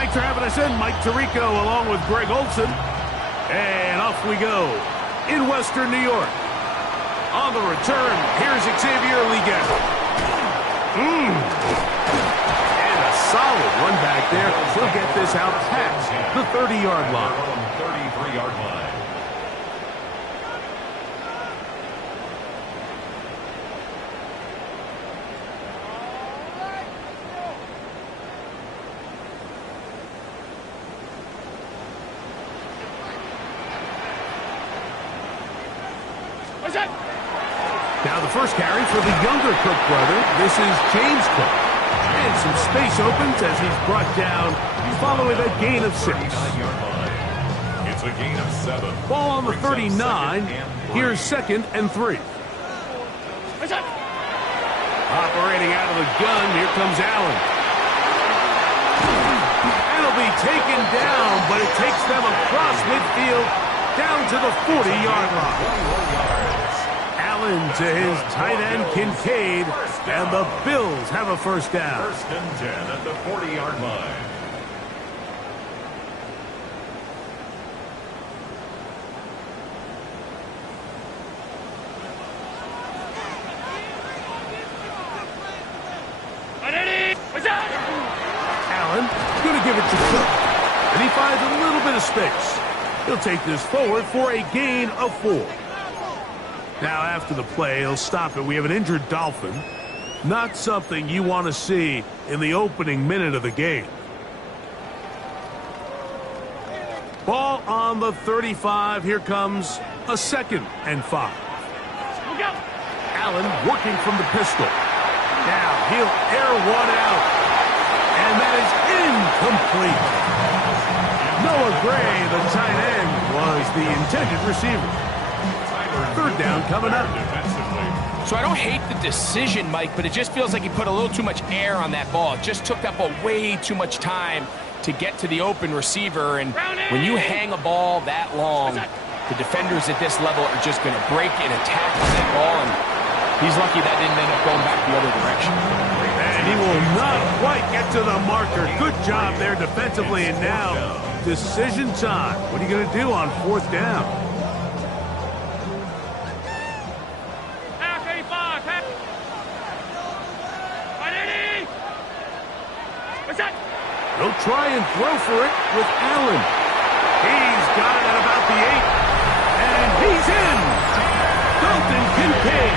Thanks for having us in, Mike Tirico, along with Greg Olson. And off we go in Western New York. On the return, here's Xavier Liga. And a solid run back there. He'll get this out past the 30-yard line. 33-yard line. Now the first carry for the younger Cook brother. This is James Cook. And some space opens as he's brought down following a gain of 6. It's a gain of 7. Ball on the 39. Here's 2nd and 3. Operating out of the gun, here comes Allen. And it'll be taken down, but it takes them across midfield down to the 40-yard line. Allen to his tight end, Kincaid, and the Bills have a first down. 1st and 10 at the 40-yard line. Allen going to give it to Cook, and he finds a little bit of space. He'll take this forward for a gain of 4. Now, after the play, he'll stop it. We have an injured Dolphin. Not something you want to see in the opening minute of the game. Ball on the 35. Here comes a 2nd and 5. Allen working from the pistol. Now, he'll air one out. And that is incomplete. Noah Gray, the tight end, was the intended receiver. 3rd down coming up. So I don't hate the decision, Mike, but it just feels like he put a little too much air on that ball. It just took up way too much time to get to the open receiver. And when you hang a ball that long, the defenders at this level are just going to break and attack on that ball. And he's lucky that didn't end up going back the other direction. And he will not quite get to the marker. Good job there defensively. And now, decision time. What are you going to do on 4th down? He'll try and throw for it with Allen. He's got it at about the 8. And he's in. Dalton Kincaid.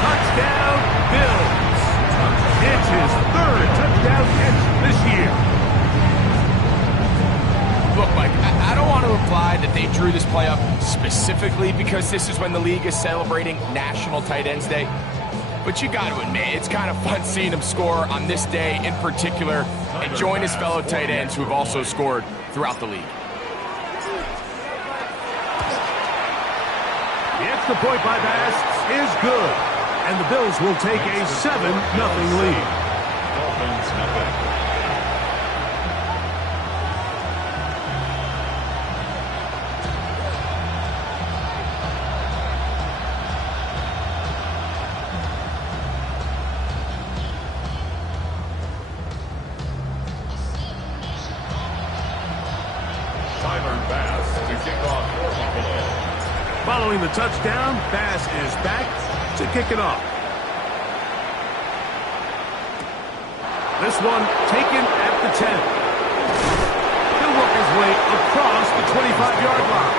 Touchdown, Bills. It's his 3rd touchdown catch this year. Look, Mike, I don't want to imply that they drew this play up specifically because this is when the league is celebrating National Tight Ends Day. But you got to admit, it's kind of fun seeing him score on this day in particular and join his fellow tight ends who have also scored throughout the league. The extra point by Bass is good, and the Bills will take a 7-0 lead. Dolphins nothing. Following the touchdown, Bass is back to kick it off. This one taken at the 10. He'll work his way across the 25-yard line.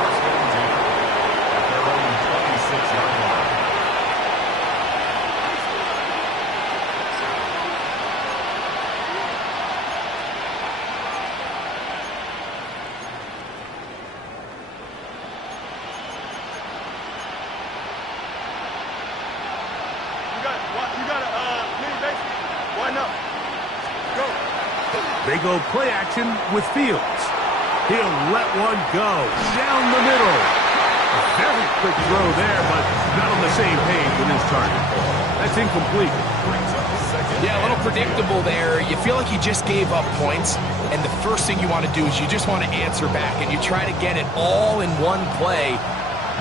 At their own 26-yard line. They go play action with Fields. He'll let one go down the middle. A very quick throw there, but not on the same page with his target. That's incomplete. Yeah, a little predictable there. You feel like you just gave up points, and the first thing you want to do is you just want to answer back, and you try to get it all in one play.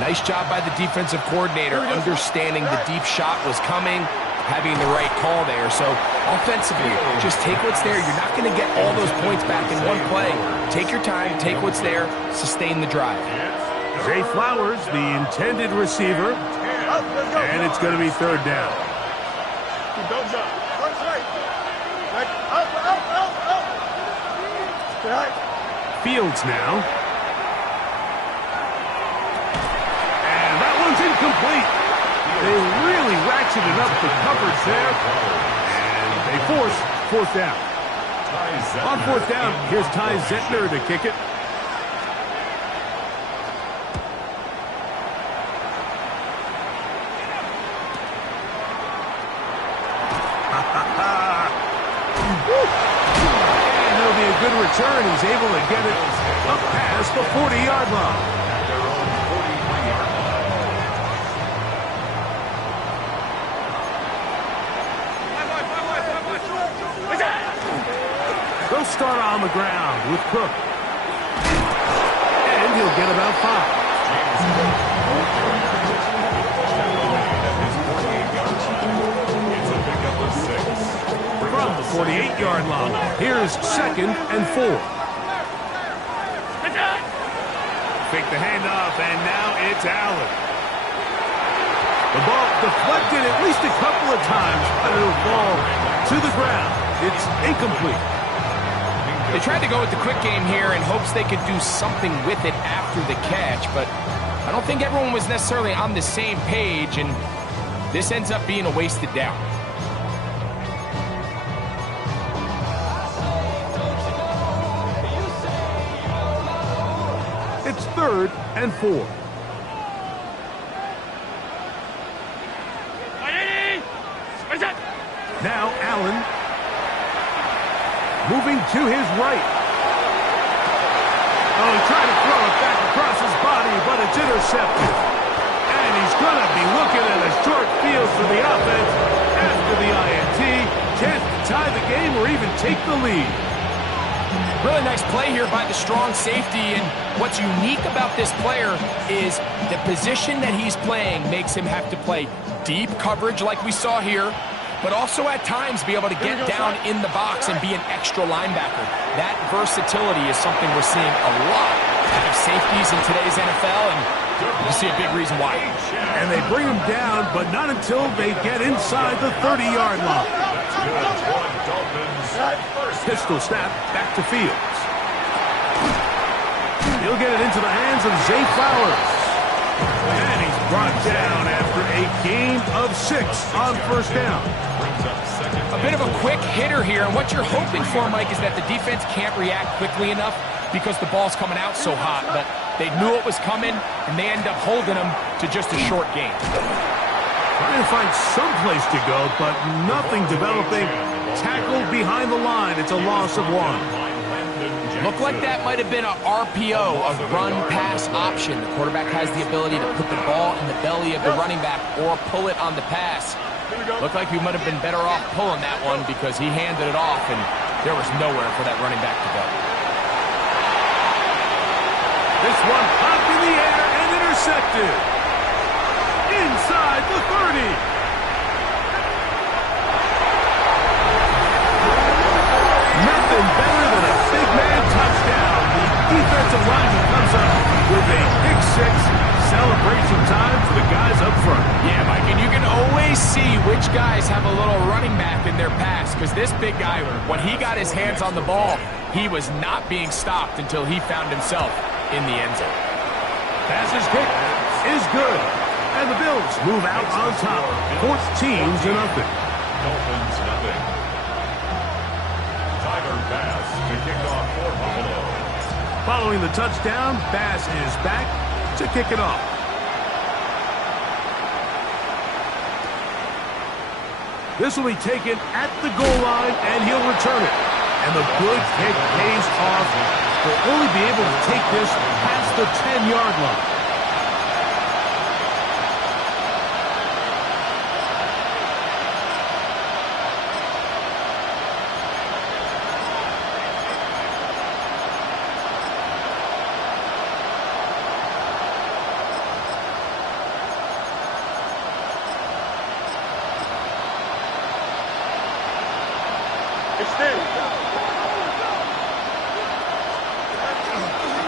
Nice job by the defensive coordinator understanding the deep shot was coming, having the right call there. So offensively, just take what's there. You're not going to get all those points back in one play. Take your time, take what's there, sustain the drive. Zay Flowers, the intended receiver, and it's going to be third down. Fields now. And that one's incomplete. They really ratcheted up the coverage there. And they force fourth down. On fourth down, here's Ty Zentner to kick it. Good return. He's able to get it up past the 40-yard line. They'll start on the ground with Cook. And he'll get about 5. From the 48-yard line, here's 2nd and 4. Fake the handoff, and now it's Allen. The ball deflected at least a couple of times, but it'll fall to the ground. It's incomplete. They tried to go with the quick game here in hopes they could do something with it after the catch, but I don't think everyone was necessarily on the same page, and this ends up being a wasted down. It's 3rd and 4. Now Allen moving to his right. Oh, he tried to throw it back across his body, but it's intercepted. And he's going to be looking at a short field for the offense after the INT. Can't tie the game or even take the lead. Really nice play here by the strong safety, and what's unique about this player is the position that he's playing makes him have to play deep coverage like we saw here, but also at times be able to get down in the box and be an extra linebacker. That versatility is something we're seeing a lot out of safeties in today's NFL, and you see a big reason why. And they bring him down, but not until they get inside the 30-yard line. Pistol snap back to Fields. He'll get it into the hands of Zay Flowers. And he's brought down after a gain of 6 on first down. A bit of a quick hitter here, and what you're hoping for, Mike, is that the defense can't react quickly enough because the ball's coming out so hot, but they knew it was coming, and they end up holding them to just a short gain. Trying to find some place to go, but nothing developing. Tackled behind the line. It's a loss of 1. Looked like that might have been an RPO, a run-pass option. The quarterback has the ability to put the ball in the belly of the running back or pull it on the pass. Looked like we might have been better off pulling that one because he handed it off, and there was nowhere for that running back to go. This one popped in the air and intercepted. Inside the 30. Nothing better than a big man touchdown. The defensive lineman comes up with a big 6. Celebration time for the guys up front. Yeah, Mike, and you can always see which guys have a little running back in their pass, because this big guy, when he got his hands on the ball, he was not being stopped until he found himself in the end zone. Pass is kicked, is good, and the Bills move out on top, 14-0. Dolphins, nothing. Bass to kick off for Buffalo. Following the touchdown, Bass is back to kick it off. This will be taken at the goal line, and he'll return it. And the good kick pays off. They'll only be able to take this past the 10-yard line.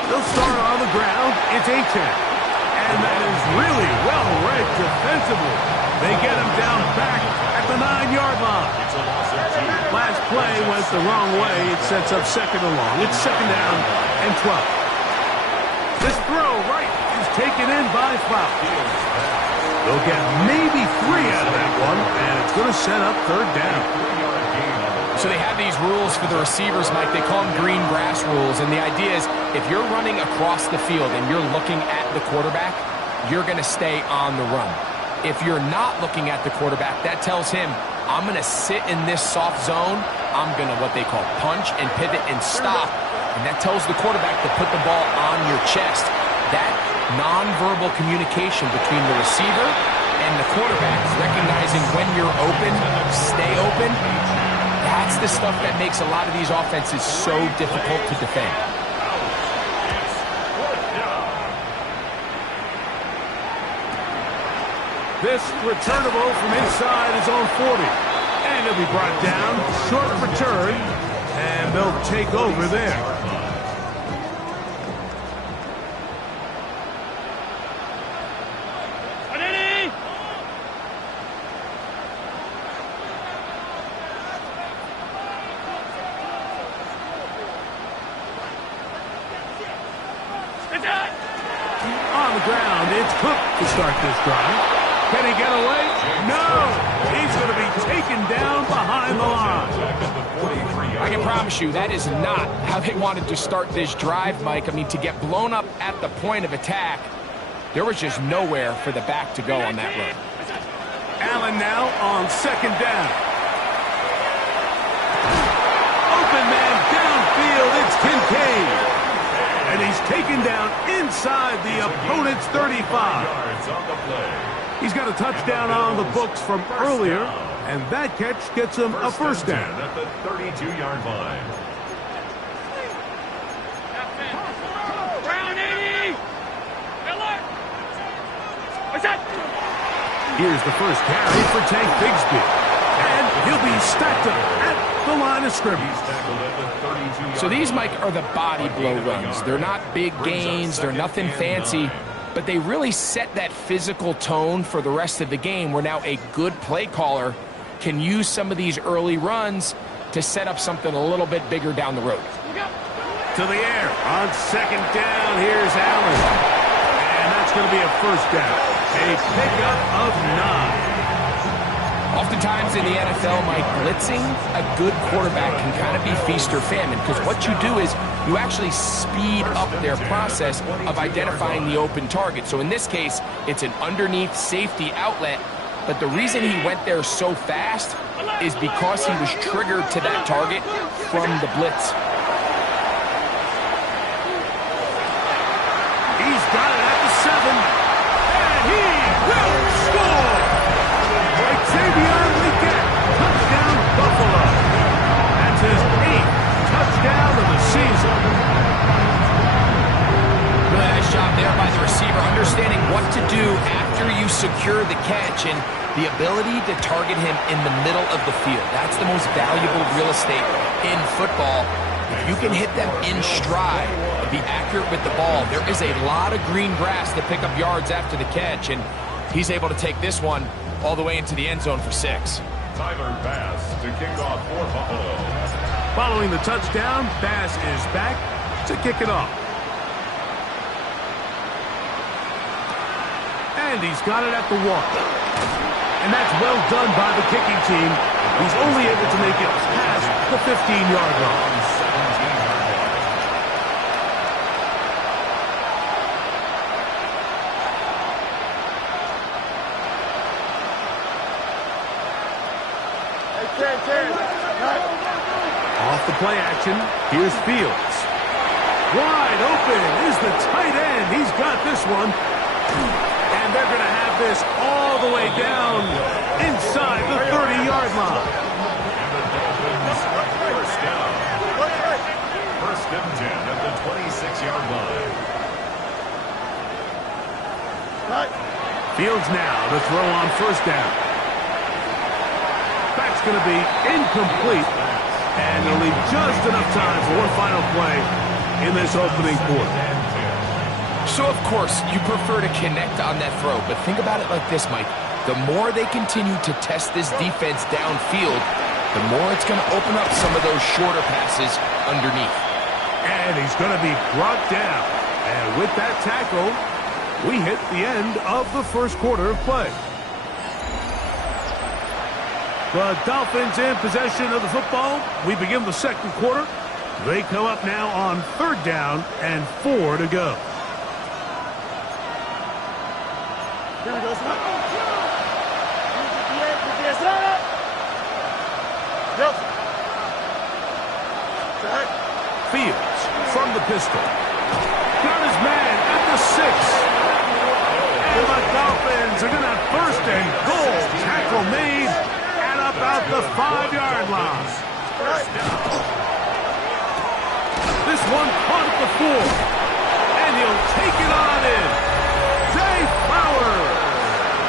They'll start on the ground. It's A-10. And that is really well read defensively. They get him down back at the 9-yard line. Last play went the wrong way. It sets up second and long. It's second down and 12. This throw right is taken in by Fowl. They'll get maybe 3 out of that one, and it's going to set up third down. So they have these rules for the receivers, Mike. They call them green grass rules. And the idea is if you're running across the field and you're looking at the quarterback, you're going to stay on the run. If you're not looking at the quarterback, that tells him, I'm going to sit in this soft zone. I'm going to what they call punch and pivot and stop. And that tells the quarterback to put the ball on your chest. That nonverbal communication between the receiver and the quarterback, recognizing when you're open, stay open, that's the stuff that makes a lot of these offenses so difficult to defend. This returnable from inside his own 40. And he'll be brought down, short return, and they'll take over there. On the ground, it's Cook to start this drive. Can he get away? No! He's going to be taken down behind the line. I can promise you that is not how they wanted to start this drive, Mike. I mean, to get blown up at the point of attack, there was just nowhere for the back to go on that run. Allen now on second down. Open man downfield, it's Kincaid. And he's taken down inside the opponent's 35. He's got a touchdown on the books from earlier, and that catch gets him a first down. At the 32-yard line. Here's the first carry for Tank Bigsby. And he'll be stacked up at the line of scrimmage. So these, Mike, are the body blow runs. They're not big gains. They're nothing fancy. But they really set that physical tone for the rest of the game where now a good play caller can use some of these early runs to set up something a little bit bigger down the road. To the air on second down. Here's Allen. And that's going to be a first down. A pickup of 9. Oftentimes in the NFL, Mike, blitzing a good quarterback can kind of be feast or famine because what you do is you actually speed up their process of identifying the open target. So in this case, it's an underneath safety outlet, but the reason he went there so fast is because he was triggered to that target from the blitz. He's got it at the 7, and he will score! Xavier Leggett, touchdown Buffalo. That's his 8th touchdown of the season. Really nice job there by the receiver, understanding what to do after you secure the catch and the ability to target him in the middle of the field. That's the most valuable real estate in football. If you can hit them in stride and be accurate with the ball, there is a lot of green grass to pick up yards after the catch, and he's able to take this one all the way into the end zone for 6. Tyler Bass to kick off for Buffalo. Following the touchdown, Bass is back to kick it off. And he's got it at the 1. And that's well done by the kicking team. He's only able to make it past the 15-yard line. Off the play action, here's Fields. Wide open is the tight end. He's got this one. And they're going to have this all the way down inside the 30-yard line. First and 10 at the 26-yard line. Fields now to throw on first down. That's going to be incomplete. And they'll leave just enough time for one final play in this opening quarter. So, of course, you prefer to connect on that throw, but think about it like this, Mike. The more they continue to test this defense downfield, the more it's going to open up some of those shorter passes underneath. And he's going to be brought down. And with that tackle, we hit the end of the first quarter of play. The Dolphins in possession of the football. We begin the second quarter. They come up now on 3rd down and 4 to go. Here we go. Fields from the pistol. Got his man at the 6. And the Dolphins are going to have 1st and goal. Tackle made at about the 5-yard line. This one caught at the 4. And he'll take it on in. Zay Flowers.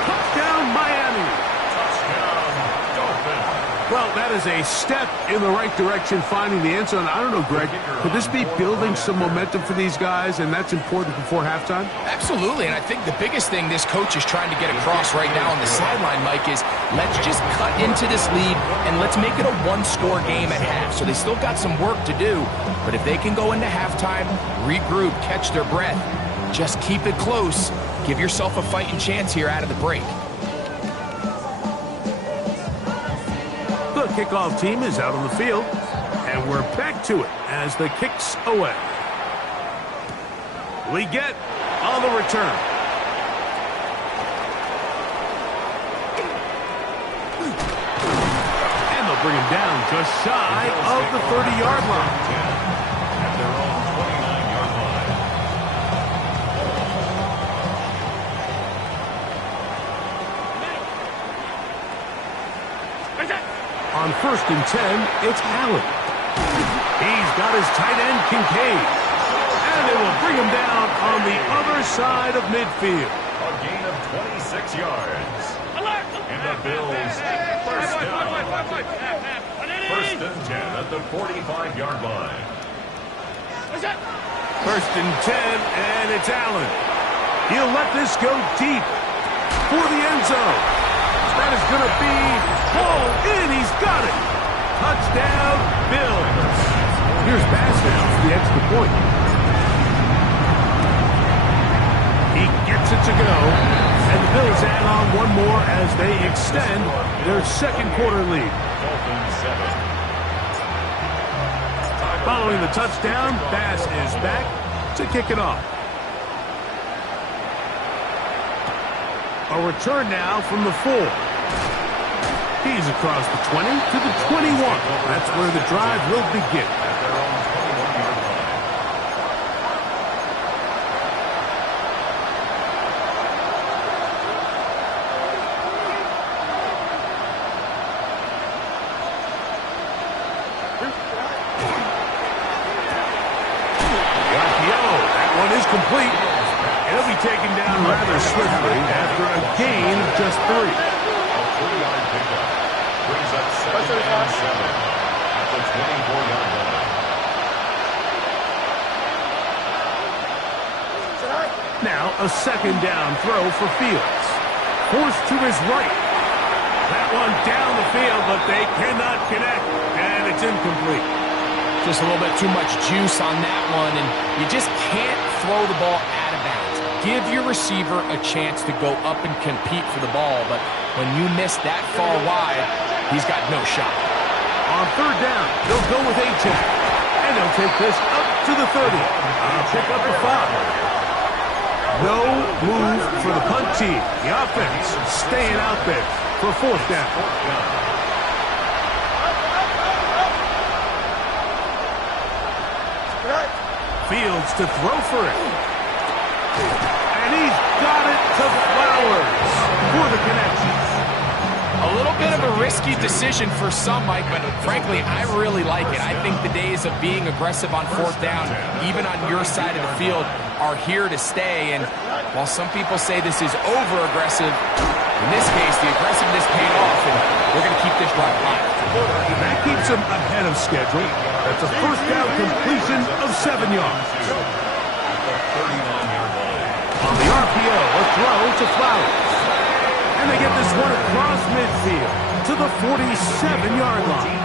Touchdown, Miami. Touchdown, Dolphins. Well, that is a step in the right direction, finding the end zone. I don't know, Greg, could this be building some momentum for these guys, and that's important before halftime? Absolutely, and I think the biggest thing this coach is trying to get across right now on the sideline, Mike, is let's just cut into this lead and let's make it a one-score game at half. So they still got some work to do, but if they can go into halftime, regroup, catch their breath, just keep it close, give yourself a fighting chance here out of the break. The kickoff team is out on the field, and we're back to it as the kick's away. We get on the return. And they'll bring him down just shy of the 30-yard line. At their own 29-yard line. On 1st and 10, it's Allen. He's got his tight end, Kincaid. And they will bring him down on the other side of midfield. A gain of 26 yards. And the Bills, 1st down. 1st and 10 at the 45-yard line. 1st and 10, and it's Allen. He'll let this go deep for the end zone. That is going to be hauled in. He's got it. Touchdown, Bills. Here's pass now for the extra point. He gets it to go. And the Bills add on one more as they extend their second quarter lead. Dolphins 7. Following the touchdown, Bass is back to kick it off. A return now from the 4. He's across the 20 to the 21. That's where the drive will begin. At their own 21-yard line. That one is complete. It'll be taken down rather swiftly after a gain of just 3. A 3-yard pickup brings up 2nd and 7 at the 24-yard line. Now a 2nd down throw for Fields. Forced to his right. That one down the field, but they cannot connect, and it's incomplete. Just a little bit too much juice on that one, and you just can't throw the ball out of bounds. Give your receiver a chance to go up and compete for the ball, but when you miss that far wide, he's got no shot. On 3rd down, they'll go with A-Check, and they'll take this up to the 30. Pick up the 5. No move for the punt team. The offense staying out there for 4th down. Fields to throw for it. And he's got it to Flowers for the connection. A little bit of a risky decision for some, Mike, but frankly, I really like it. I think the days of being aggressive on 4th down, even on your side of the field, are here to stay. And while some people say this is over-aggressive, In this case, the aggressiveness paid off, and we're going to keep this drive alive. That keeps him ahead of schedule. That's a first down completion of 7 yards. On the RPO, a throw to Flowers. And they get this one across midfield to the 47-yard line.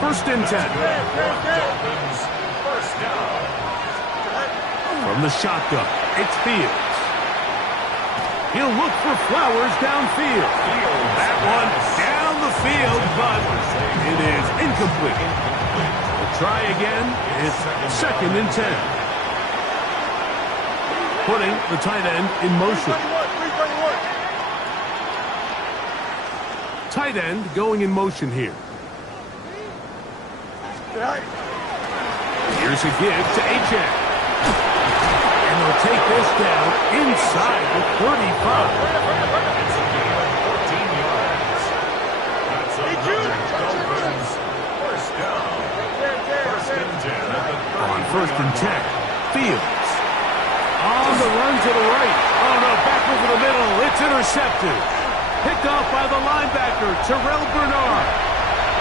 First and 10. From the shotgun, it's Fields. He'll look for Flowers downfield. That one down the field, but it is incomplete. We'll try again. It's second and 10. Putting the tight end in motion. Tight end going in motion here. Here's a give to Achane. And they'll take this down inside the 35. It's a gain of 14 yards. That's another Dolphins first down. First and 10 at the 35. On first and 10, Fields. On the run to the right. Oh, no, back over the middle. It's intercepted. Picked off by the linebacker, Terrell Bernard.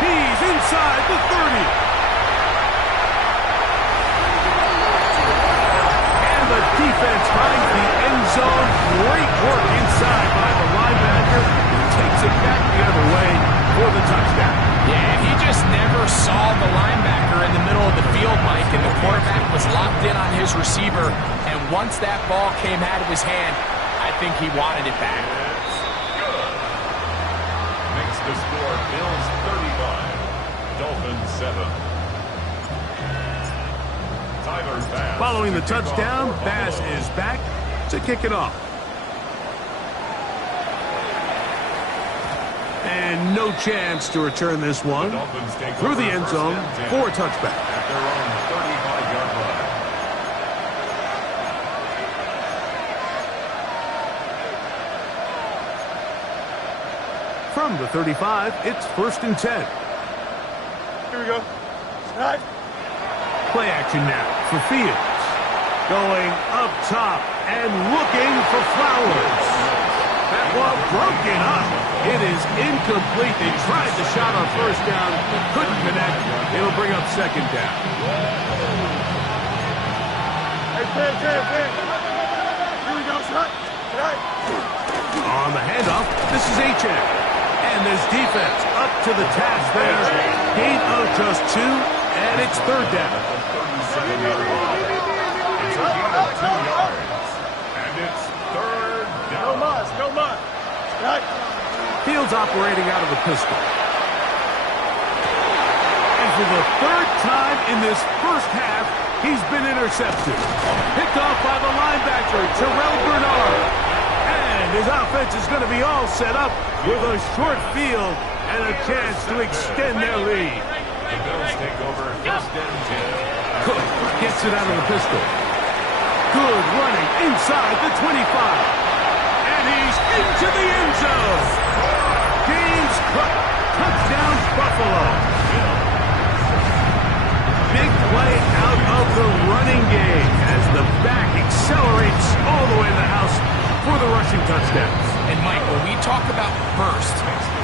He's inside the 30. And the defense finds the end zone. Great work inside by the linebacker. He takes it back the other way for the touchdown. Yeah, and he just never saw the linebacker in the middle of the field, Mike, and the quarterback was locked in on his receiver. And once that ball came out of his hand, I think he wanted it back. Makes the score Bills 35, Dolphins 7. Tyler Bass. Following the touchdown, Bass is back to kick it off. And no chance to return this one through the end zone for a touchback. At their own 35-yard line. From the 35, it's first and 10. Here we go. Right. Play action now for Fields. Going up top and looking for Flowers. That ball broken up. It is incomplete. They tried the shot on first down, but couldn't connect. It'll bring up second down. Hey, fair. Here we go, shot. Right. On the handoff, this is Achane. And this defense up to the task there. Gain of just 2, and it's third down. It's a gain of 2 yards. And it's third down. No muss. Right. Fields operating out of the pistol. And for the third time in this first half, he's been intercepted. Picked off by the linebacker, Terrell Bernard. And his offense is going to be all set up with a short field and a chance to extend their lead. The Bills take over first and 10. Cook gets it out of the pistol. Good running inside the 25. And he's into the end zone. James Cook, touchdown Buffalo. Big play out of the running game as the back accelerates all the way in the house for the rushing touchdown. And Mike, when we talk about burst,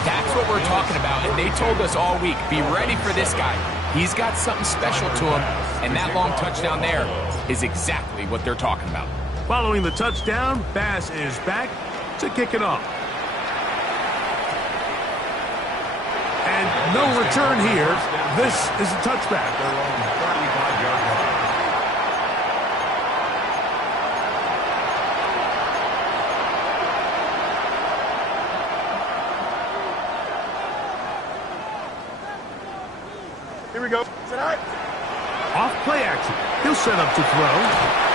that's what we're talking about. And they told us all week, be ready for this guy. He's got something special to him, and that long touchdown there is exactly what they're talking about. Following the touchdown, Bass is back to kick it off. And no return here. This is a touchback. Their own 35-yard line. Here we go. Tonight. Off play action. He'll set up to throw.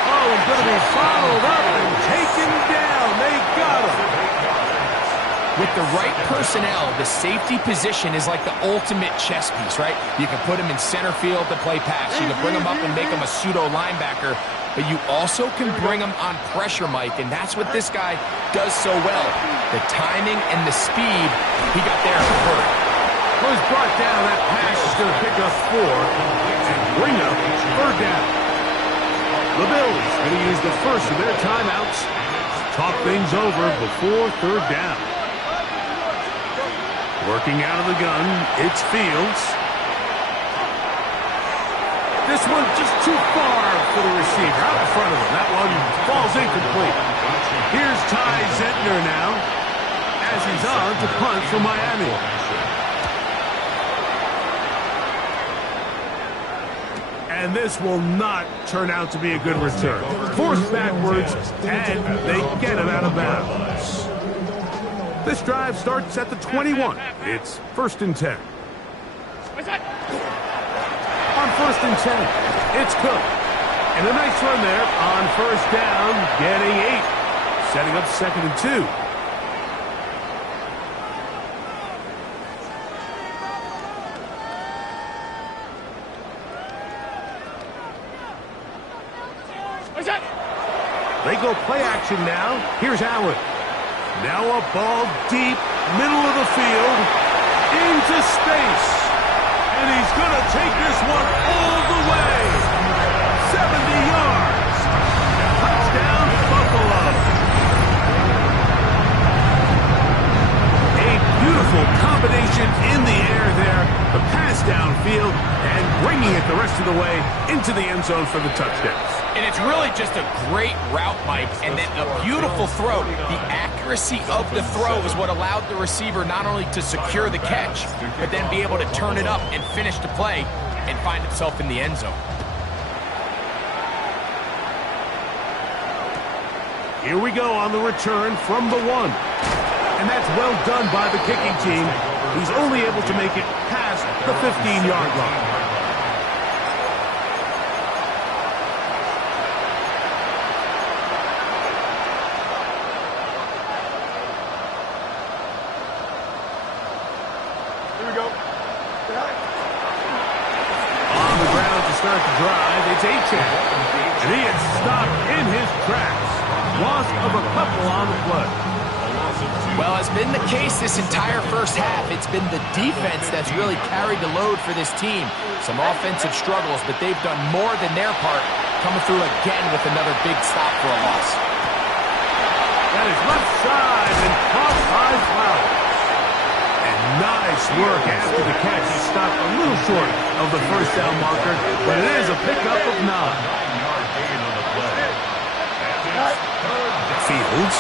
Oh, he's going to be followed up and taken down. They got him. With the right personnel, the safety position is like the ultimate chess piece, right? You can put him in center field to play pass. You can bring him up and make him a pseudo linebacker. But you also can bring him on pressure, Mike, and that's what this guy does so well. The timing and the speed, he got there first. Was brought down. That pass is going to pick up 4 and bring up third down. The Bills going to use the first of their timeouts talk things over before third down. Working out of the gun, it's Fields. This one just too far for the receiver, out in front of him. That one falls incomplete. Here's Ty Zentner now, as he's on to punt for Miami. And this will not turn out to be a good return. Forced backwards, and they get him out of bounds. This drive starts at the 21. It's 1st and 10. On 1st and 10, it's Cook. And a nice run there on 1st down, getting 8. Setting up 2nd and 2. They go play action now. Here's Allen. Now a ball deep, middle of the field, into space. And he's going to take this one all the way. 70 yards. Touchdown, Buffalo. A beautiful combination in the air there. The pass downfield and bringing it the rest of the way into the end zone for the touchdown. And it's really just a great route, Mike, and then a beautiful throw. The accuracy of the throw is what allowed the receiver not only to secure the catch, but then be able to turn it up and finish the play and find himself in the end zone. Here we go on the return from the 1. And that's well done by the kicking team. He's only able to make it past the 15-yard line. Start the drive, it's Achane. And he is stopped in his tracks. Loss of a couple on the play. Well, as been the case this entire first half, it's been the defense that's really carried the load for this team. Some offensive struggles, but they've done more than their part, coming through again with another big stop for a loss. That is left side and caught by Flowers. Nice work after the catch. He stopped a little short of the 1st down marker, but it is a pickup of 9. Fields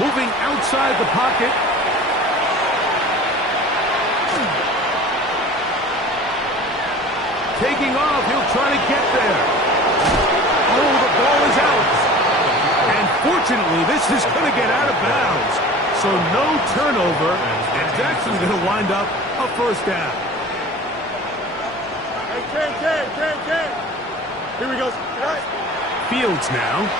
moving outside the pocket. Taking off, he'll try to get there. Oh, the ball is out. And fortunately, this is going to get out of bounds. So no turnover, and it's actually going to wind up a 1st down. Hey, Ken. Here we go. Fields now.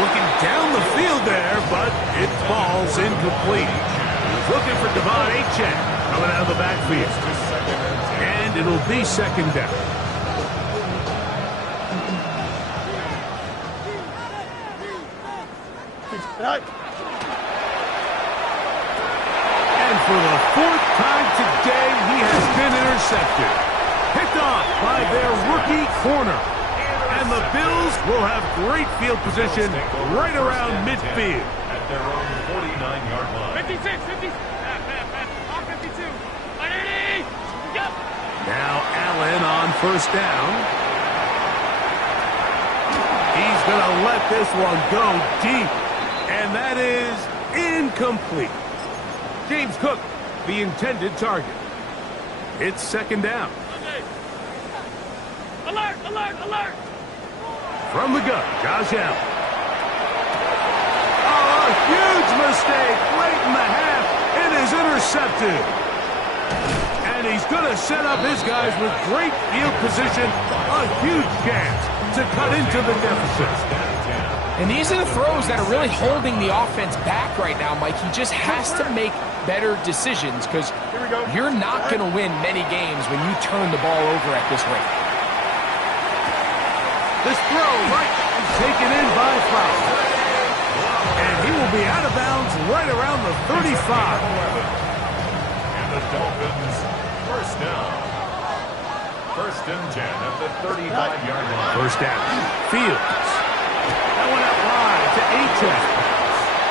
Looking down the field there, but it falls incomplete. He's looking for Devon Achane coming out of the backfield. And it'll be 2nd down. And for the 4th time today, he has been intercepted. Picked off by their rookie corner. And the Bills will have great field position right around midfield. At their own 49-yard line. 56, 50. 52. Now Allen on 1st down. He's going to let this one go deep. And that is incomplete. James Cook, the intended target. It's 2nd down. Alert, alert, alert. From the gun, Josh Allen. Oh, a huge mistake late in the half. It is intercepted. And he's going to set up his guys with great field position. A huge chance to cut into the deficit. And these are the throws that are really holding the offense back right now, Mike. He just has to make better decisions because you're not going to win many games when you turn the ball over at this rate. This throw right is taken in by Flowers. And he will be out of bounds right around the 35. And the Dolphins, 1st down. 1st First and 10 at the 35-yard line. First down. Fields. That went out wide to Achane.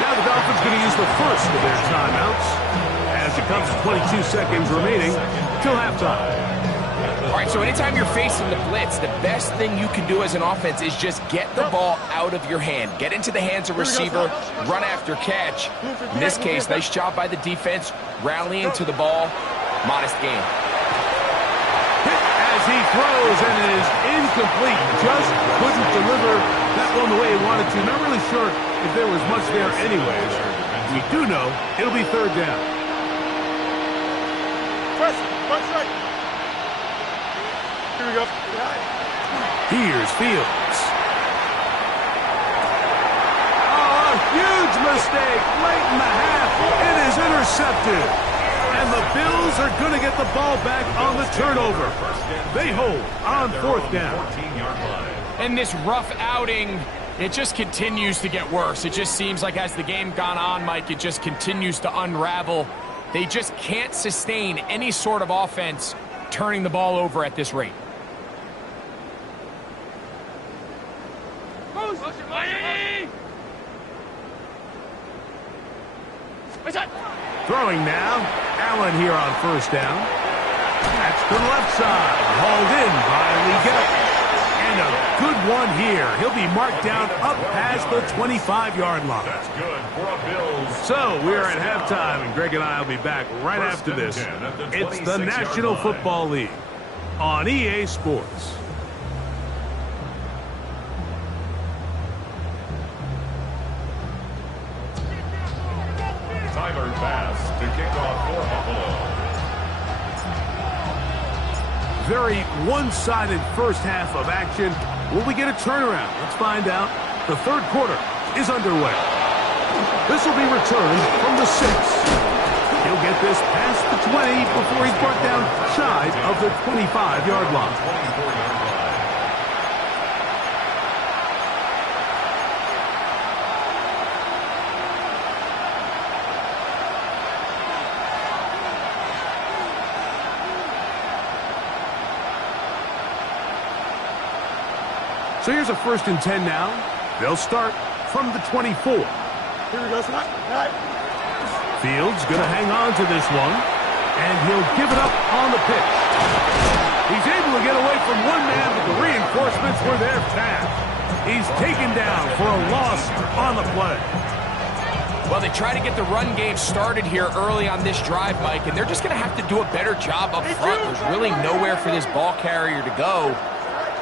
Now the Dolphins going to use the first of their timeouts as it comes to 22 seconds remaining till halftime. All right, so anytime you're facing the blitz, the best thing you can do as an offense is just get the ball out of your hand. Get into the hands of receiver, run after catch. In this case, nice job by the defense, rallying to the ball. Modest gain. Hit as he throws, and it is incomplete. Just couldn't deliver that one the way he wanted to. Not really sure if there was much there anyways. We do know it'll be third down. Here we go. Here's Fields. Oh, a huge mistake late in the half. It is intercepted. And the Bills are going to get the ball back on the turnover. They hold on fourth down. And this rough outing, it just continues to get worse. It just seems like as the game gone on, Mike, it just continues to unravel. They just can't sustain any sort of offense turning the ball over at this rate. Throwing now. Allen here on first down. That's to the left side. Hauled in by Leggett. And a good one here. He'll be marked down up past the 25-yard line. That's good for a Bills. So we're at halftime, and Greg and I will be back right after this. It's the National Football League on EA Sports. Tyler Bass to kick off for Buffalo. Very one-sided first half of action. Will we get a turnaround? Let's find out. The third quarter is underway. This will be returned from the 6. He'll get this past the 20 before he's brought down shy of the 25-yard line. 24-yard line. So here's a 1st and 10 now. They'll start from the 24. Here we go, son. Fields going to hang on to this one, and he'll give it up on the pitch. He's able to get away from one man, but the reinforcements were there fast. He's taken down for a loss on the play. Well, they try to get the run game started here early on this drive, Mike, and they're just going to have to do a better job up front. There's really nowhere for this ball carrier to go.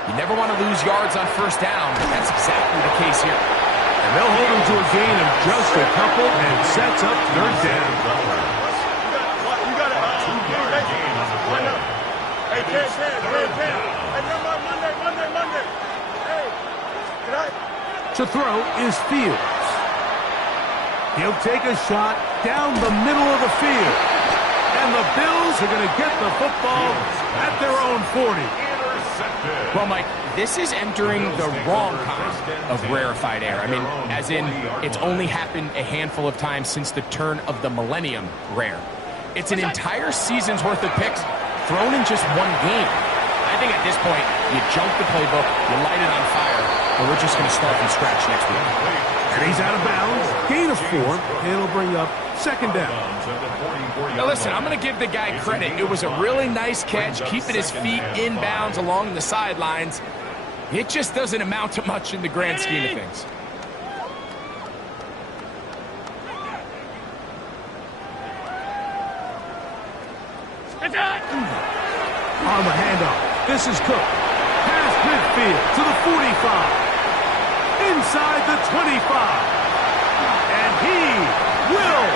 You never want to lose yards on first down, but that's exactly the case here. And they'll hold him to a gain of just a couple and sets up third down. You got it. 2-yard gain on the play. Hey, Ken. Hey, Monday. Hey, can I? To throw is Fields. He'll take a shot down the middle of the field. And the Bills are going to get the football at their own 40. Well, Mike, this is entering the wrong kind of rarefied air. I mean, as in, it's only happened a handful of times since the turn of the millennium rare. It's an entire season's worth of picks thrown in just one game. I think at this point, you jump the playbook, you light it on fire, and we're just going to start from scratch next week. And he's out of bounds. Gain of 4, and it'll bring up second down. Now listen, I'm going to give the guy credit. It was a really nice catch, keeping his feet inbounds along the sidelines. It just doesn't amount to much in the grand scheme of things. On the handoff, this is Cook. Past midfield to the 45. Inside the 25. And he will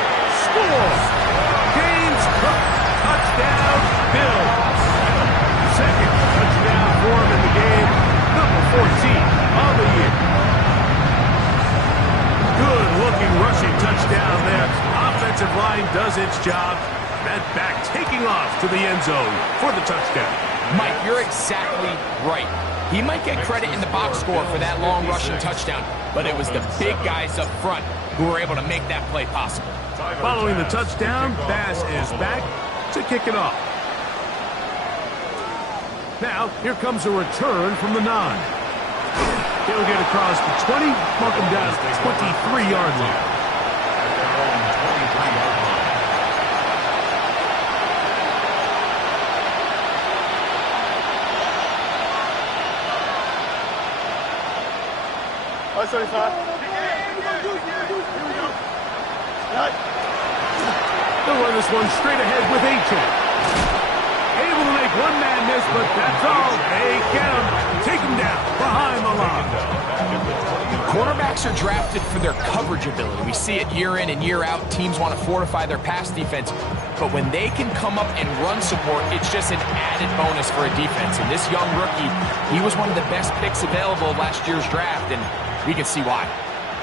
score. James Cook, touchdown, Bills. Second touchdown for him in the game, number 14 of the year. Good-looking rushing touchdown there. Offensive line does its job. That back taking off to the end zone for the touchdown. Mike, you're exactly right. He might get credit in the box score for that long rushing touchdown, but it was the big guys up front who were able to make that play possible. Following the touchdown, Bass is back to kick it off. Now, here comes a return from the 9. He'll get across the 20, mark him down at the 23-yard line. At their own 23-yard line. That's 35. Here we go. Right. They'll run this one straight ahead with A-Chain. Able to make one man miss, but that's all. They get him. Take him down behind the line. Quarterbacks are drafted for their coverage ability. We see it year in and year out. Teams want to fortify their pass defense. But when they can come up and run support, it's just an added bonus for a defense. And this young rookie, he was one of the best picks available last year's draft, and we can see why.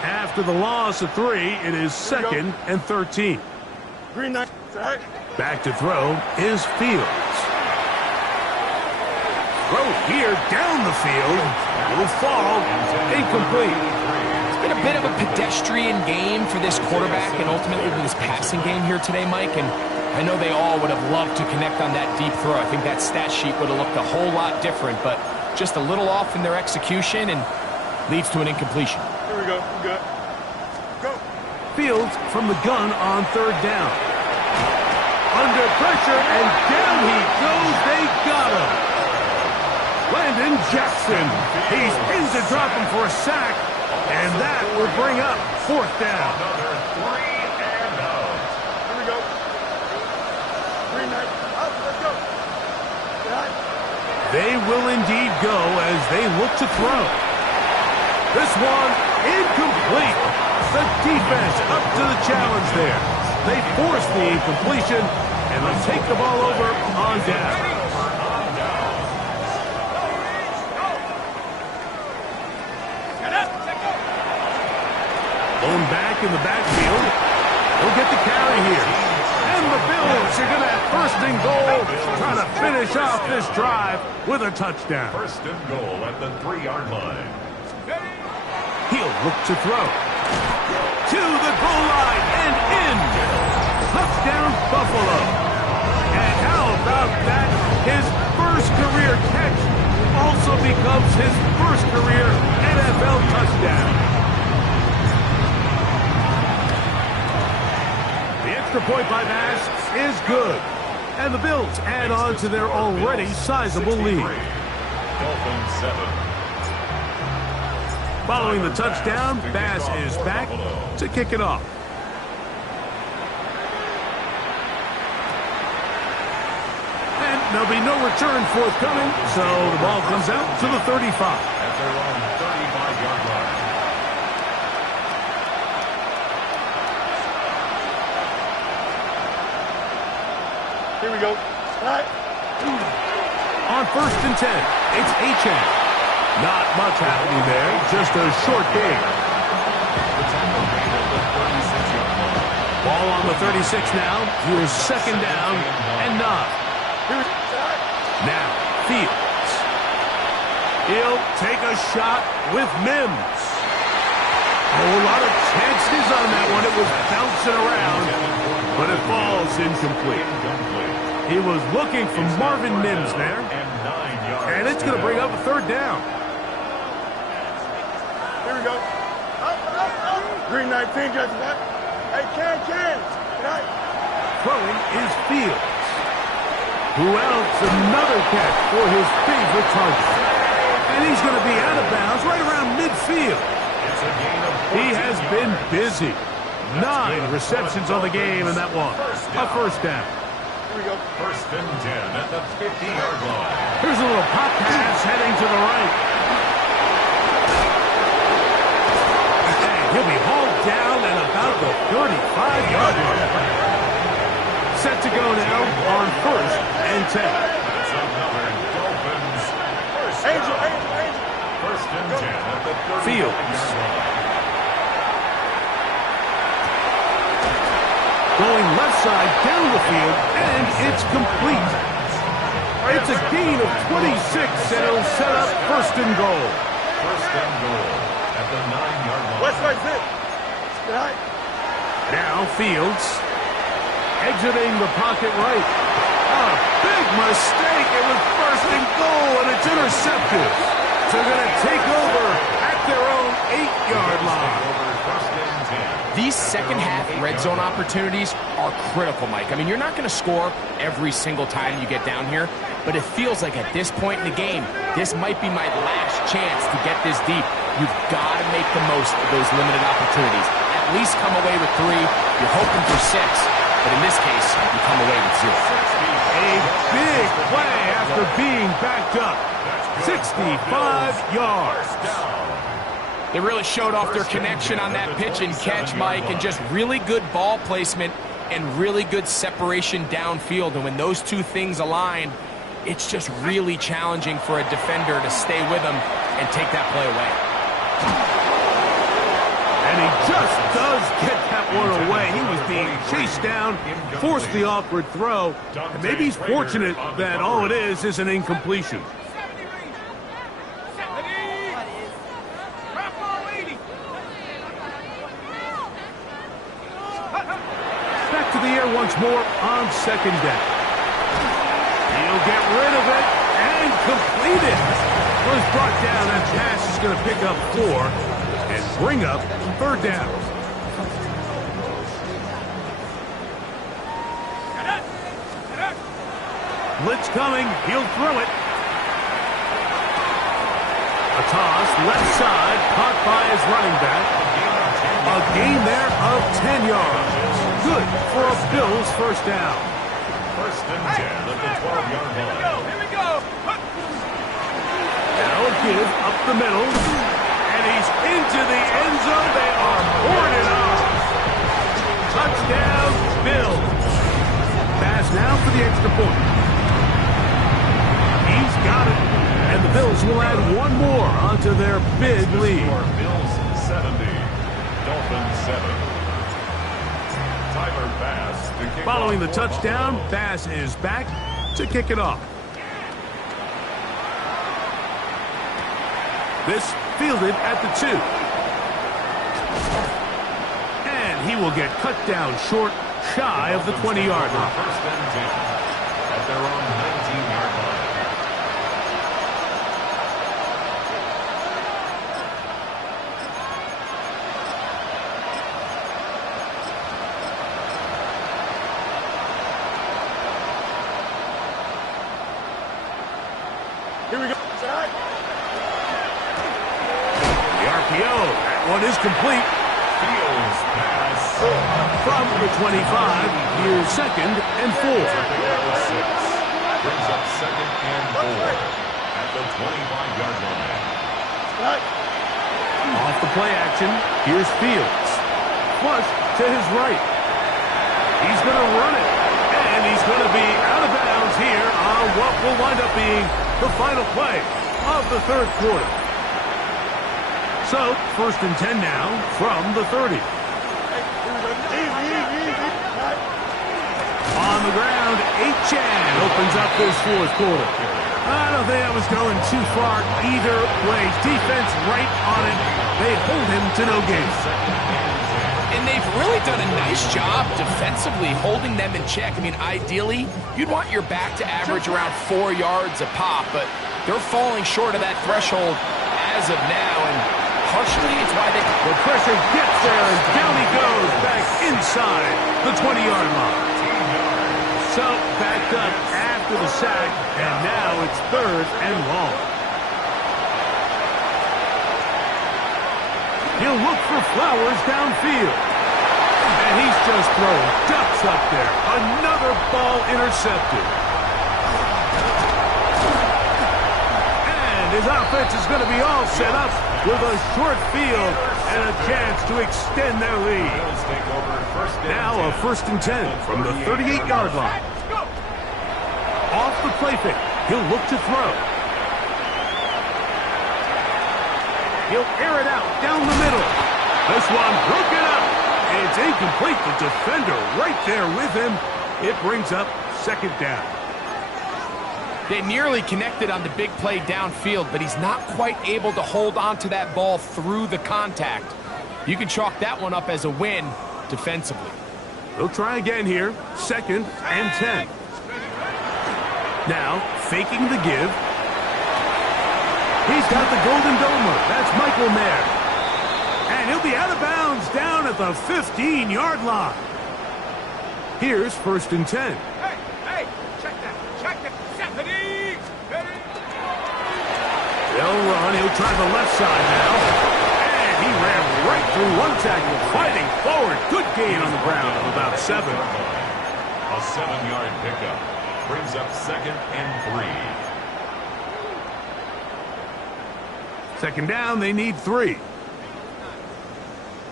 After the loss of 3, it is 2nd and 13. Green 9. Right. Back to throw is Fields. Throw here down the field. Will fall incomplete. It's been a bit of a pedestrian game for this quarterback and ultimately this passing game here today, Mike. And I know they all would have loved to connect on that deep throw. I think that stat sheet would have looked a whole lot different, but just a little off in their execution and leads to an incompletion. Here we go. We good. Go. Fields from the gun on 3rd down. Under pressure, and down he goes. They got him. Landon Jackson. He's in to drop him for a sack, and that will bring up 4th down. Another 3 and out. Here we go. Green 9. Up. Let's go. Right. They will indeed go as they look to throw. This one incomplete. The defense up to the challenge there. They force the incompletion, and they'll take the ball over on down. Going back in the backfield. He'll get the carry here. And the Bills are going to have 1st and goal, trying to finish off this drive with a touchdown. 1st and goal at the 3-yard line. He'll look to throw. To the goal line and in. Touchdown, Buffalo. And how about that? His first career catch also becomes his first career NFL touchdown. The extra point by Bass is good. And the Bills add on to their already sizable lead. Dolphins 7. Following the touchdown, Bass is back to kick it off. And there'll be no return forthcoming, so the ball comes out to the 35. At their own 35-yard line. Here we go. Right. On 1st and 10, it's A-Chain. Not much happening there, just a short gain. Ball on the 36 now. Here's 2nd down and 9. Now, Fields. He'll take a shot with Mims. A whole lot of chances on that one. It was bouncing around, but it falls incomplete. He was looking for Marvin Mims there, and it's going to bring up a 3rd down. Here we go. Up. Green 19, Judge. Hey, Ken. Right. Throwing is Fields. Who else? Another catch for his favorite target. And he's going to be out of bounds right around midfield. He has been busy. 9 receptions on the game, and that one. A 1st down. Here we go. 1st and 10 at the 50-yard line. Here's a little pop pass heading to the right. He'll be hauled down at about the 35-yard line. Set to go now on 1st and 10. That's another Dolphins. Angel. 1st and 10 at the 35-yard Fields. line. Going left side down the field, and it's complete. It's a gain of 26, and it'll set up 1st and goal. 1st and goal at the 9-yard line. West right fit. Right. Now Fields exiting the pocket right. Big mistake. It was first and goal, and it's intercepted. So they're going to take over at their own 8-yard line. These second-half red zone opportunities are critical, Mike. I mean, you're not going to score every single time you get down here, but it feels like at this point in the game, this might be my last chance to get this deep. You've got to make the most of those limited opportunities. At least come away with 3. You're hoping for 6, but in this case, you come away with 0. A big play after being backed up. 65 yards. They really showed off their connection on that pitch and catch, Mike, and just really good ball placement and really good separation downfield. And when those two things align, it's just really challenging for a defender to stay with them and take that play away. And he just does get that one away. He was being chased down, forced the awkward throw, and maybe he's fortunate that all it is an incompletion. Back to the air once more on second down. He'll get rid of it and complete it. Was brought down. That pass is going to pick up 4 and bring up third down. Blitz coming. He'll throw it. A toss, left side, caught by his running back. A gain there of 10 yards. Good for a Bills first down. First and 10 at the 12-yard line. Here we go. Now a give up the middle. And he's into the end zone. They are boarded off. Touchdown, Bills. Pass now for the extra point. He's got it. And the Bills will add one more onto their big lead. Bills 70, Dolphins 7. Tyler Bass to kick Following the off. touchdown, Bass is back to kick it off. This fielded at the 2. And he will get cut down short, shy of the 20-yard line. First and 10 at their own 19-yard line. Here we go. The RPO, that one is complete. Fields pass. From the 25, here's second and 4. Brings up second and 4 at the 25-yard line. Off the play action, here's Fields. Flush to his right. He's going to run it. And he's going to be out of bounds here on what will wind up being the final play of the third quarter. So, first and 10 now from the 30. On the ground, Chan opens up this fourth quarter. I don't think I was going too far either way. Defense right on it. They hold him to no gain. And they've really done a nice job defensively holding them in check. I mean, ideally, you'd want your back to average around 4 yards a pop, but they're falling short of that threshold as of now, and partially it's why they... The pressure gets there, and down he goes back inside the 20-yard line. So, backed up after the sack, and now it's third and long. He'll look for Flowers downfield. And he's just throwing ducks up there. Another ball intercepted. And his offense is going to be all set up with a short field and a chance to extend their lead. Bills take over first and Now a 10. first and 10 from the 38-yard line. Off the play fake. He'll look to throw. He'll air it out down the middle. This one broken up. It's incomplete. The defender right there with him. It brings up second down. They nearly connected on the big play downfield, but he's not quite able to hold on to that ball through the contact. You can chalk that one up as a win defensively. They'll try again here. Second and 10. Now, faking the give. He's got the golden domer. That's Michael Mayer. And he'll be out of bounds down at the 15-yard line. Here's 1st and 10. Hey, check that. 70. They'll run. He'll try the left side now. And he ran right through one tackle, fighting forward. Good gain on the ground of about 7. A 7-yard pickup brings up 2nd and 3. 2nd down, they need 3.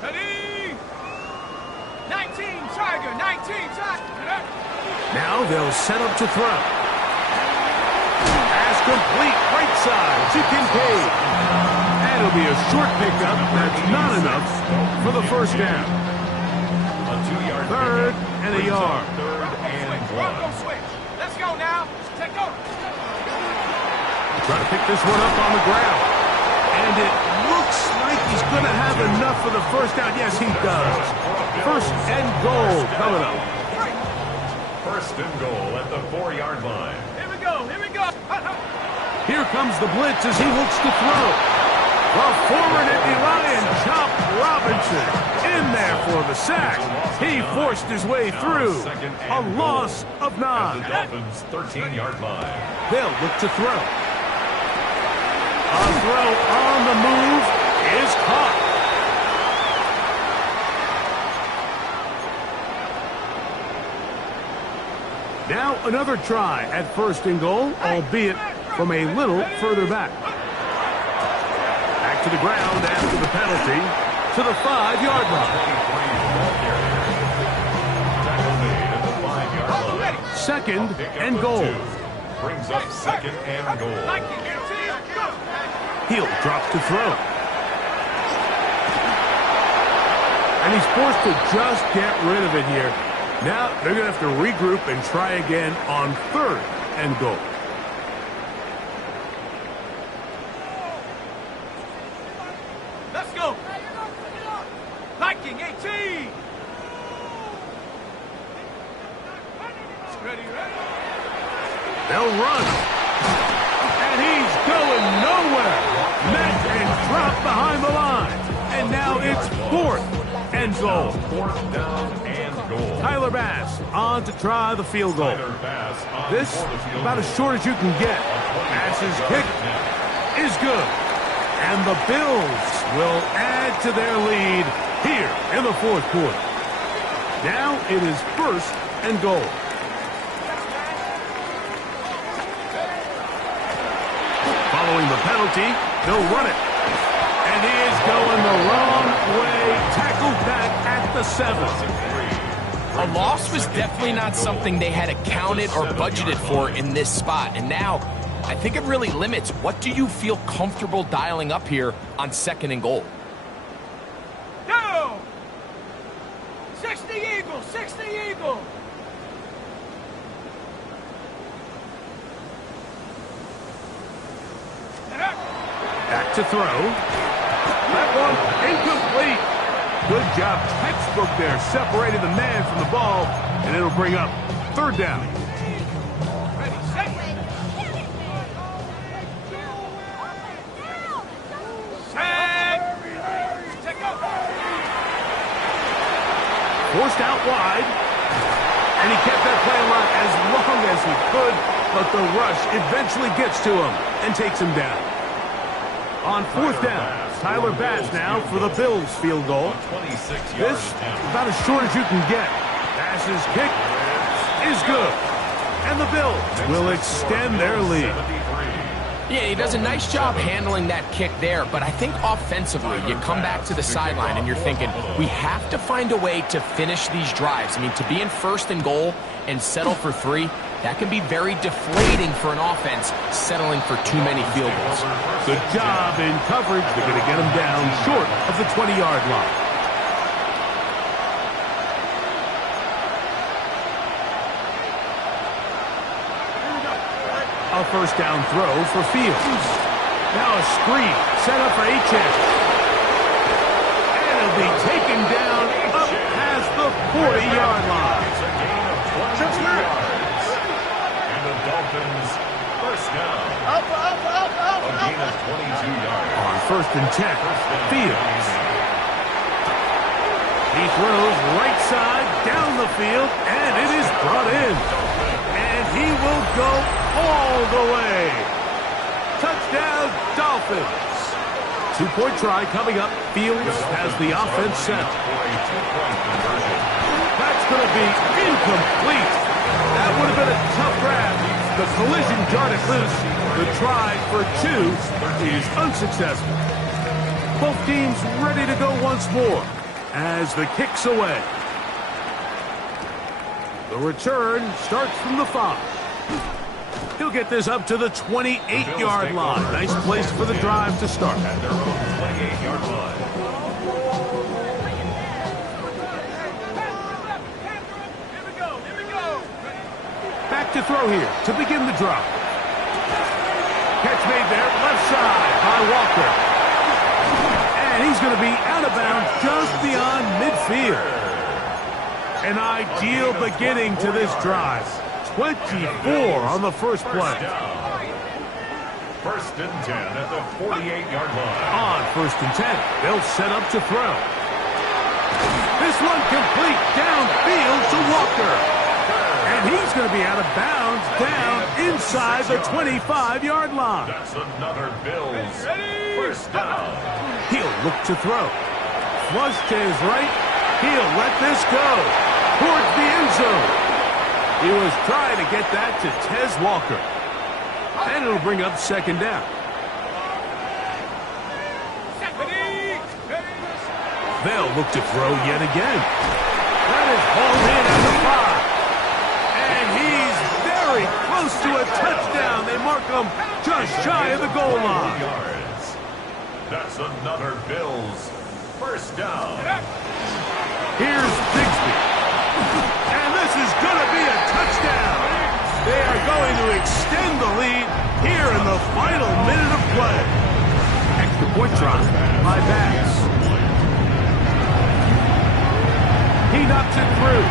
Ready? 19, Tiger. Now they'll set up to throw. Pass complete, right side to Kincaid. And it'll be a short pickup. That's not enough for the 1st down. A 2-yard 3rd and a yard. 3rd and 1. Bronco switch. Let's go now. Take over. Try to pick this one up on the ground. And it looks like he's going to have enough for the 1st down. Yes, he does. 1st and goal coming up. 1st and goal at the 4-yard line. Here we go. Here comes the blitz as he looks to throw. The former Nittany Lion, Chop Robinson, in there for the sack. He forced his way through. A loss of 9. At the Dolphins' 13-yard line. They'll look to throw. A throw on the move is caught. Now another try at 1st and goal, albeit from a little further back. Back to the ground after the penalty to the 5-yard line. 2nd and goal. Brings up 2nd and goal. He'll drop to throw. And he's forced to just get rid of it here. Now they're going to have to regroup and try again on 3rd and goal. Let's go. Viking 18. Ready. They'll run. And he's going nowhere. Met and dropped behind the line. And now it's 4th and goal. 4th down and goal. Tyler Bass on to try the field goal. This about as short as you can get. Bass's kick is good. And the Bills will add to their lead here in the 4th quarter. Now it is 1st and goal. Following the penalty, they'll run it. And he is going the wrong way. Tackled back at the 7. A loss was definitely not something they had accounted or budgeted for in this spot. And now, I think it really limits what do you feel comfortable dialing up here on 2nd and goal. Go! 60 Eagle. Back to throw. That one incomplete. Good job, textbook there, separated the man from the ball, and it'll bring up 3rd down. Ready, set. Set. Take over. Forced out wide, and he kept that play alive as long as he could, but the rush eventually gets to him and takes him down. On 4th down, Tyler Bass now for the Bills field goal. This about as short as you can get. Bass's kick is good. And the Bills will extend their lead. Yeah, he does a nice job handling that kick there, but I think offensively, you come back to the sideline and you're thinking, we have to find a way to finish these drives. I mean, to be in 1st and goal and settle for 3, that can be very deflating for an offense settling for too many field goals. Good job in coverage. They're going to get him down short of the 20-yard line. A 1st down throw for Fields. Now a screen set up for Achane. And it'll be taken down up past the 40-yard line. And the Dolphins gain of 22 yards. On 1st and 10, Fields. He throws right side down the field, and it is brought in. And he will go all the way. Touchdown, Dolphins. 2-point try coming up. Fields has the offense set. That's going to be incomplete. That would have been a tough grab. The collision jarred it loose. The try for 2 is unsuccessful. Both teams ready to go once more as the kick's away. The return starts from the 5. He'll get this up to the 28-yard line. Nice place for the drive to start. At their own 28-yard line. Back to throw here to begin the drive. Catch made there, left side by Walker. And he's going to be out of bounds just beyond midfield. An ideal beginning to this drive. 24 on the first play. 1st and 10 at the 48-yard line. On 1st and 10, they'll set up to throw. This one complete downfield to Walker. And he's going to be out of bounds down inside the 25-yard line. That's another Bills 1st down. He'll look to throw. Flush to his right. He'll let this go towards the end zone. He was trying to get that to Tez Walker. And it'll bring up 2nd down. They'll look to throw yet again. That is hauled in at the 5. And he's very close to a touchdown. They mark him just shy of the goal line. That's another Bills 1st down. Here's Bigsby. And this is going to be a touchdown. They are going to extend the lead here in the final minute of play. Extra point try by Bass. He knocks it through.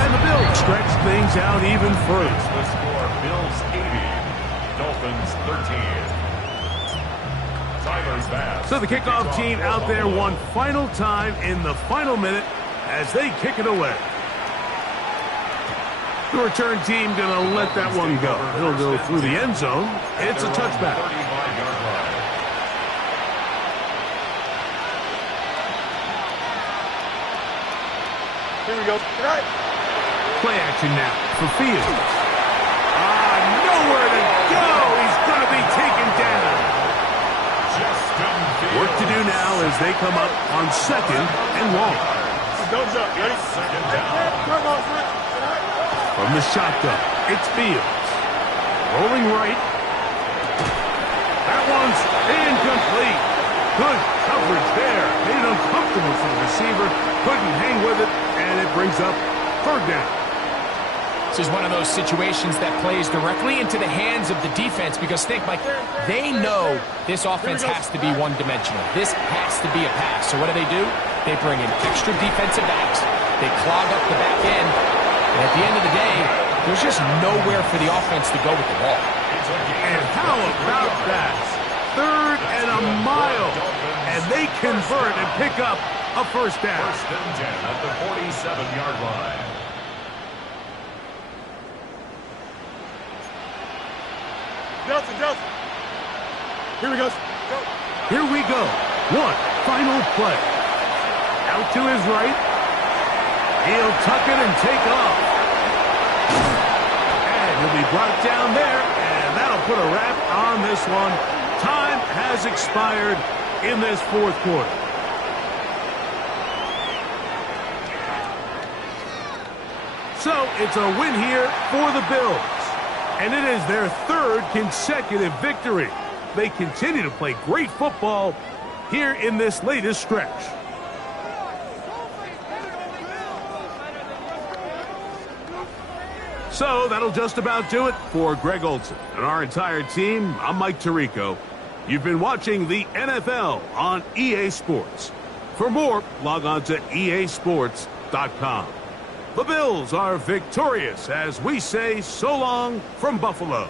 And the Bills stretch things out even further. The score, Bills 80, Dolphins 13. Tyler's Bass. So the kickoff team out there one final time in the final minute as they kick it away. The return team going to let that one go. It'll go through the end zone. It's a touchback. Here we go. Right. Play action now for Fields. Nowhere to go. He's going to be taken down. Work to do now as they come up on 2nd and long. Don't jump. Ready? 2nd down. From the shotgun, it's Fields. Rolling right. That one's incomplete. Good coverage there. Made it uncomfortable for the receiver. Couldn't hang with it, and it brings up 3rd down. This is one of those situations that plays directly into the hands of the defense because think, Mike, they know this offense has to be one-dimensional. This has to be a pass. So what do? They bring in extra defensive backs. They clog up the back end. And at the end of the day, there's just nowhere for the offense to go with the ball. And how about that? 3rd and a mile. And they convert and pick up a 1st down. 1st and 10 at the 47-yard line. Delta. Here we go. Here we go. One final play. Out to his right. He'll tuck it and take off. And he'll be brought down there, and that'll put a wrap on this one. Time has expired in this 4th quarter. So it's a win here for the Bills. And it is their 3rd consecutive victory. They continue to play great football here in this latest stretch. So that'll just about do it for Greg Olson and our entire team. I'm Mike Tirico. You've been watching the NFL on EA Sports. For more, log on to easports.com. The Bills are victorious as we say so long from Buffalo.